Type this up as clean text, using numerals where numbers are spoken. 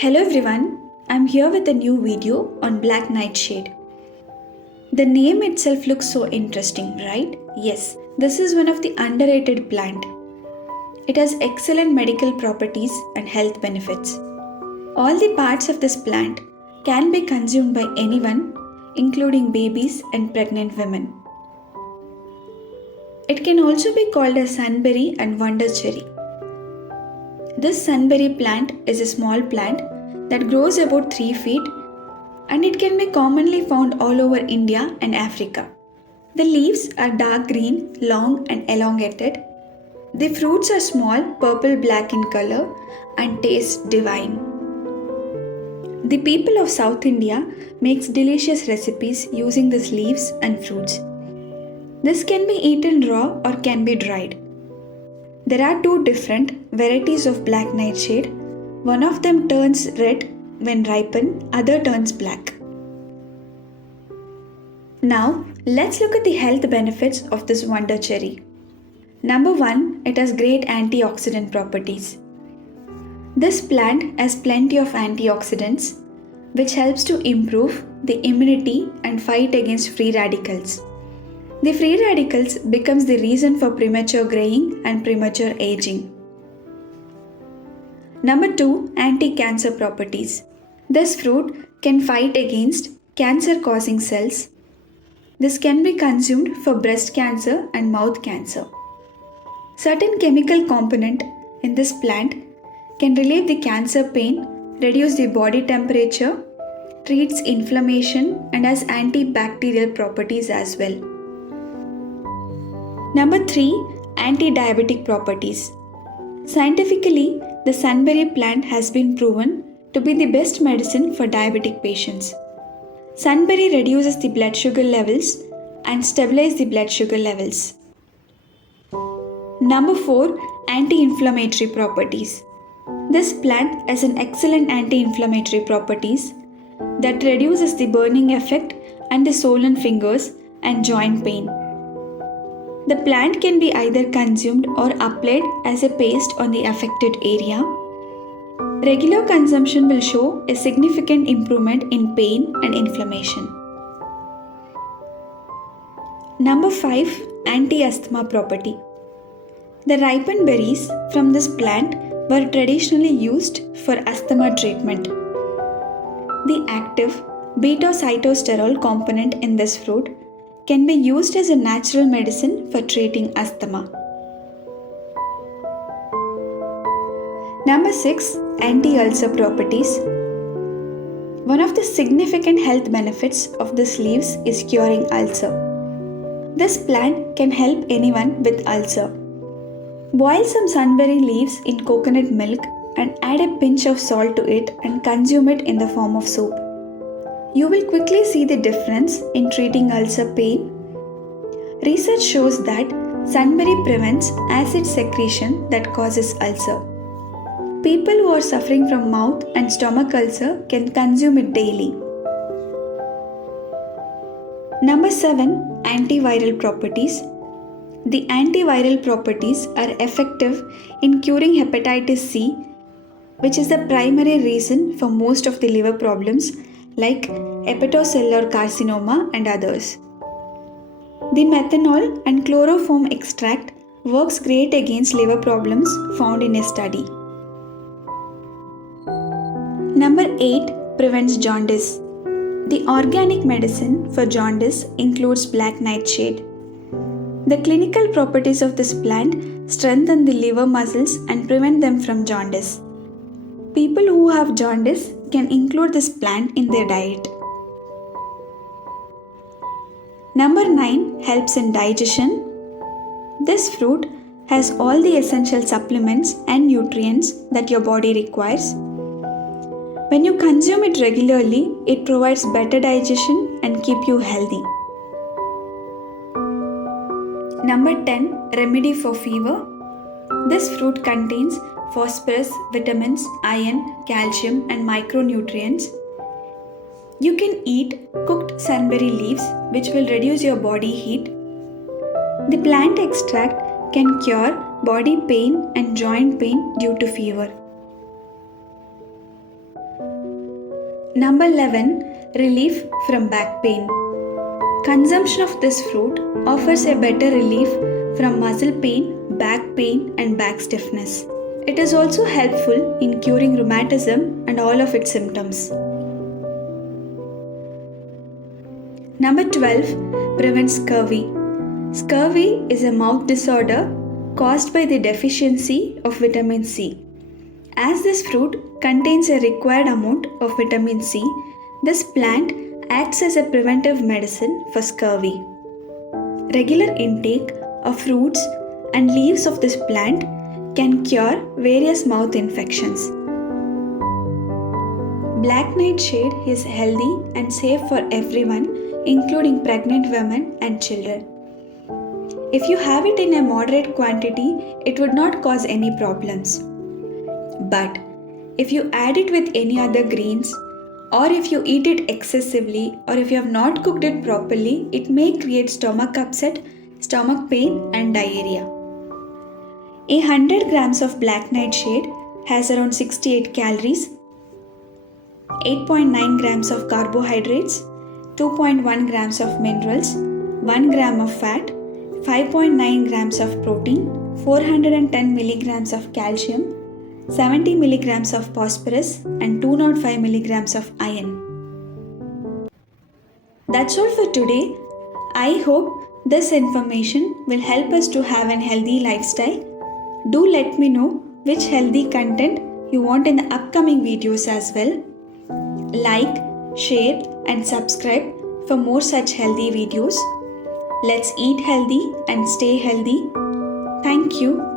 Hello everyone, I'm here with a new video on black nightshade. The name itself looks so interesting, right? Yes, this is one of the underrated plant. It has excellent medical properties and health benefits. All the parts of this plant can be consumed by anyone, including babies and pregnant women. It can also be called a sunberry and wonder cherry. This sunberry plant is a small plant that grows about 3 feet and it can be commonly found all over India and Africa. The leaves are dark green, long and elongated. The fruits are small, purple-black in color and taste divine. The people of South India makes delicious recipes using these leaves and fruits. This can be eaten raw or can be dried. There are two different varieties of black nightshade. One of them turns red when ripened, other turns black. Now, let's look at the health benefits of this wonder cherry. Number 1, it has great antioxidant properties. This plant has plenty of antioxidants, which helps to improve the immunity and fight against free radicals. The free radicals becomes the reason for premature graying and premature aging. Number 2, anti-cancer properties. This fruit can fight against cancer-causing cells. This can be consumed for breast cancer and mouth cancer. Certain chemical component in this plant can relieve the cancer pain, reduce the body temperature, treats inflammation and has antibacterial properties as well. Number 3, anti-diabetic properties. Scientifically, the sunberry plant has been proven to be the best medicine for diabetic patients. Sunberry reduces the blood sugar levels and stabilizes the blood sugar levels. Number 4, anti-inflammatory properties. This plant has an excellent anti-inflammatory properties that reduces the burning effect and the swollen fingers and joint pain. The plant can be either consumed or applied as a paste on the affected area. Regular consumption will show a significant improvement in pain and inflammation. Number 5, anti-asthma property. The ripened berries from this plant were traditionally used for asthma treatment. The active beta-cytosterol component in this fruit can be used as a natural medicine for treating asthma. Number 6, anti-ulcer properties. One of the significant health benefits of these leaves is curing ulcer. This plant can help anyone with ulcer. Boil some sunberry leaves in coconut milk and add a pinch of salt to it and consume it in the form of soup. You will quickly see the difference in treating ulcer pain. Research shows that sunberry prevents acid secretion that causes ulcer. People who are suffering from mouth and stomach ulcer can consume it daily. Number 7, antiviral properties. The antiviral properties are effective in curing hepatitis C, which is the primary reason for most of the liver problems like hepatocellular carcinoma and others. The methanol and chloroform extract works great against liver problems found in a study. Number 8, prevents jaundice. The organic medicine for jaundice includes black nightshade. The clinical properties of this plant strengthen the liver muscles and prevent them from jaundice. People who have jaundice can include this plant in their diet. Number 9, helps in digestion. This fruit has all the essential supplements and nutrients that your body requires. When you consume it regularly, it provides better digestion and keep you healthy. Number 10, remedy for fever. This fruit contains phosphorus, vitamins, iron, calcium and micronutrients. You can eat cooked sunberry leaves which will reduce your body heat. The plant extract can cure body pain and joint pain due to fever. Number 11. Relief from back pain. Consumption of this fruit offers a better relief from muscle pain, back pain, and back stiffness. It is also helpful in curing rheumatism and all of its symptoms. Number 12. Prevents scurvy. Scurvy is a mouth disorder caused by the deficiency of vitamin C. As this fruit contains a required amount of vitamin C, this plant acts as a preventive medicine for scurvy. Regular intake of fruits and leaves of this plant can cure various mouth infections. Black nightshade is healthy and safe for everyone, including pregnant women and children. If you have it in a moderate quantity, it would not cause any problems. But if you add it with any other greens, or if you eat it excessively, or if you have not cooked it properly, it may create stomach upset, stomach pain, and diarrhea. 100 grams of black nightshade has around 68 calories, 8.9 grams of carbohydrates, 2.1 grams of minerals, 1 gram of fat, 5.9 grams of protein, 410 milligrams of calcium, 70 milligrams of phosphorus, and 205 milligrams of iron. That's all for today. I hope this information will help us to have an healthy lifestyle. Do let me know which healthy content you want in the upcoming videos as well. Like, share, and subscribe for more such healthy videos. Let's eat healthy and stay healthy. Thank you.